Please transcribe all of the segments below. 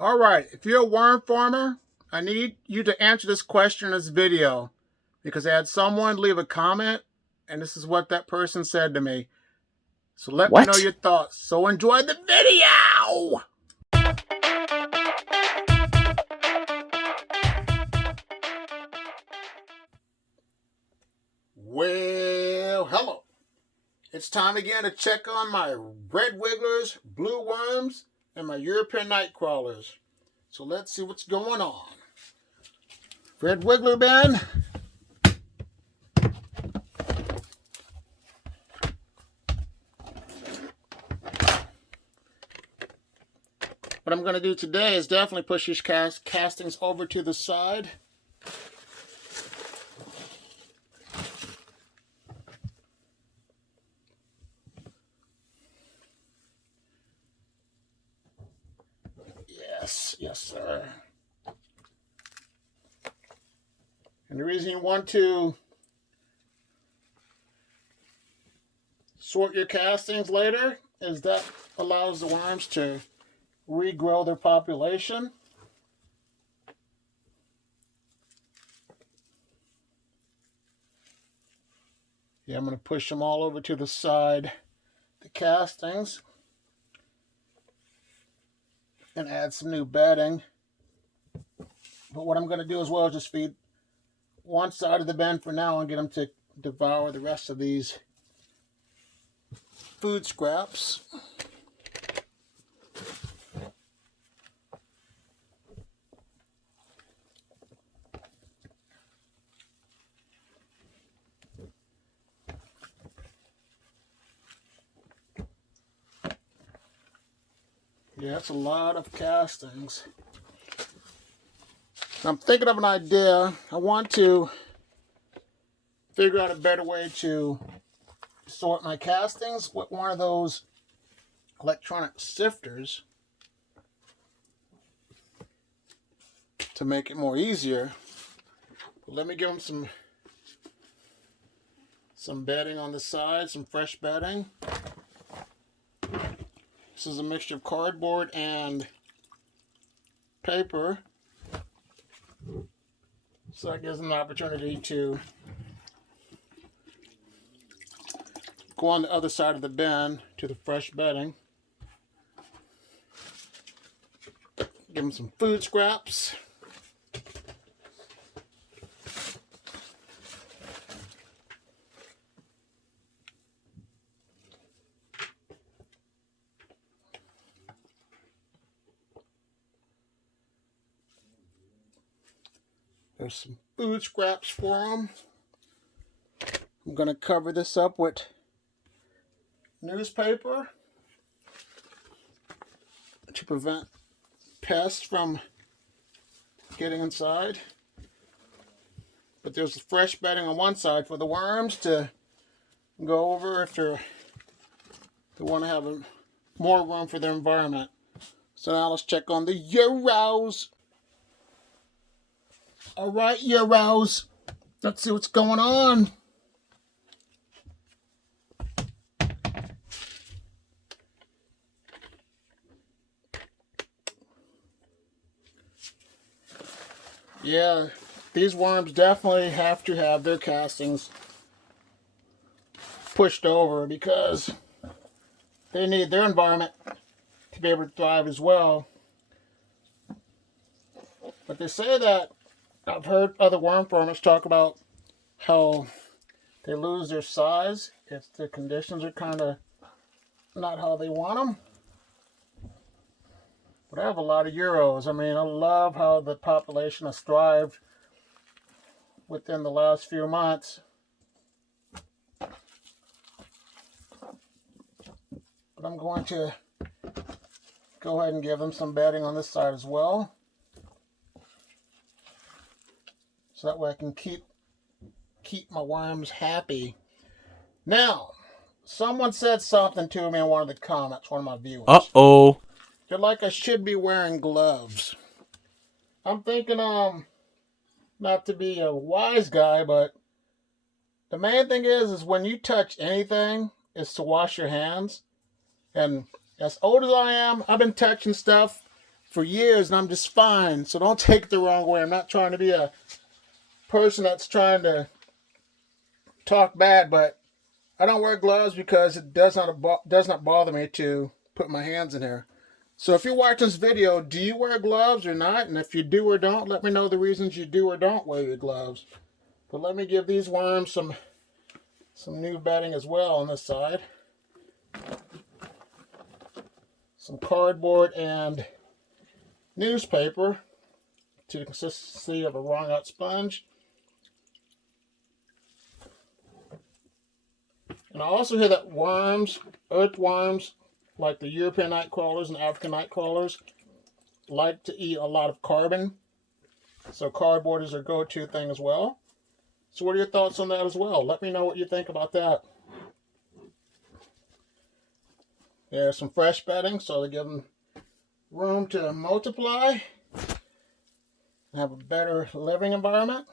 All right, if you're a worm farmer, I need you to answer this question in this video because I had someone leave a comment and this is what that person said to me. So let me know your thoughts. So enjoy the video! Well, hello. It's time again to check on my red wigglers, blue worms, and my European nightcrawlers. So let's see what's going on. Red wiggler bin. What I'm going to do today is definitely push these castings over to the side. Yes, sir. And the reason you want to sort your castings later is that allows the worms to regrow their population. Yeah, I'm going to push them all over to the side, the castings, and add some new bedding. But what I'm going to do as well is just feed one side of the bin for now and get them to devour the rest of these food scraps. Yeah, that's a lot of castings. I'm thinking of an idea. I want to figure out a better way to sort my castings with one of those electronic sifters to make it more easier. But let me give them some bedding on the side, some fresh bedding. This is a mixture of cardboard and paper. So that gives them an opportunity to go on the other side of the bin to the fresh bedding. Give them some food scraps. There's some food scraps for them. I'm going to cover this up with newspaper to prevent pests from getting inside. But there's fresh bedding on one side for the worms to go over if they want to have more room for their environment. So now let's check on the Euros. All right, Euros. Let's see what's going on. Yeah, these worms definitely have to have their castings pushed over because they need their environment to be able to thrive as well. But they say that I've heard other worm farmers talk about how they lose their size if the conditions are kind of not how they want them. But I have a lot of Euros. I mean, I love how the population has thrived within the last few months. But I'm going to go ahead and give them some bedding on this side as well. So that way I can keep my worms happy. Now, someone said something to me in one of the comments, one of my viewers. Uh-oh. They're like I should be wearing gloves. I'm thinking, not to be a wise guy, but the main thing is when you touch anything, is to wash your hands. And as old as I am, I've been touching stuff for years and I'm just fine. So don't take it the wrong way. I'm not trying to be a person that's trying to talk bad, but I don't wear gloves because it does not bother me to put my hands in here. So if you're watching this video, do you wear gloves or not? And if you do or don't, let me know the reasons you do or don't wear your gloves. But let me give these worms some new bedding as well on this side. Some cardboard and newspaper to the consistency of a wrung out sponge. And I also hear that worms, earthworms, like the European nightcrawlers and African nightcrawlers, like to eat a lot of carbon. So cardboard is their go-to thing as well. So what are your thoughts on that as well? Let me know what you think about that. There's some fresh bedding, so they give them room to multiply and have a better living environment.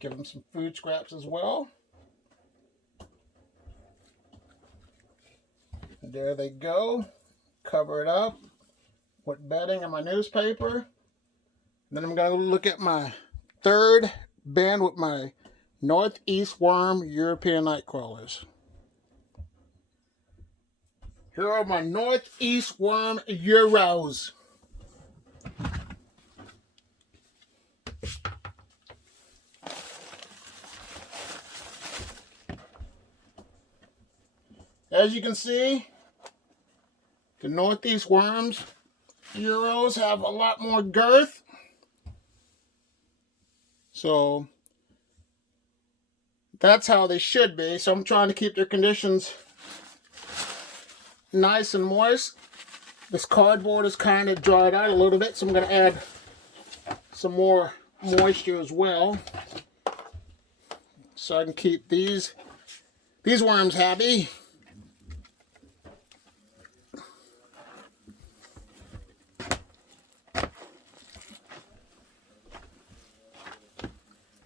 Give them some food scraps as well. And there they go. Cover it up with bedding and my newspaper. And then I'm going to look at my third bin with my Northeast worm European nightcrawlers. Here are my Northeast worm Euros. As you can see, the Northeast worms Euros have a lot more girth. So that's how they should be. So I'm trying to keep their conditions nice and moist. This cardboard is kind of dried out a little bit, so I'm going to add some more moisture as well, so I can keep these worms happy.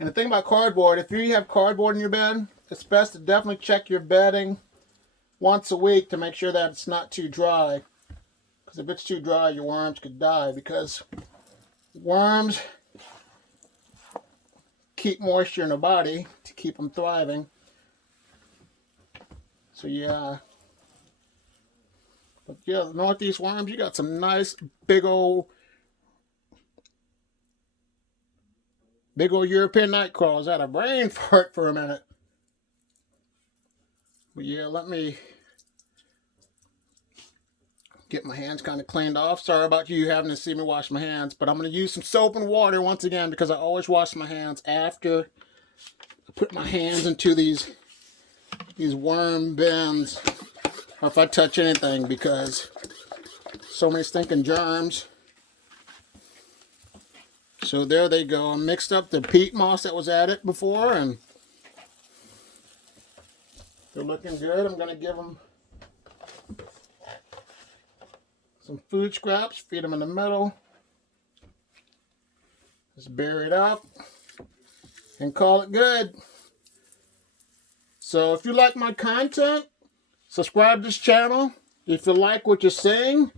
And the thing about cardboard, if you have cardboard in your bed, it's best to definitely check your bedding once a week to make sure that it's not too dry. Because if it's too dry, your worms could die. Because worms keep moisture in their body to keep them thriving. So yeah. But yeah, the Northeast worms, you got some nice big old European nightcrawlers. I had a brain fart for a minute. But yeah, let me get my hands kind of cleaned off. Sorry about you having to see me wash my hands, but I'm going to use some soap and water once again because I always wash my hands after I put my hands into these worm bins, or if I touch anything, because so many stinking germs. So there they go. I mixed up the peat moss that was added before, and they're looking good. I'm going to give them some food scraps, feed them in the middle. Just bury it up and call it good. So if you like my content, subscribe to this channel. If you like what you're seeing,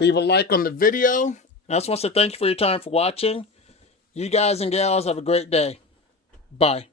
leave a like on the video. I just want to say thank you for your time for watching. You guys and gals have a great day. Bye.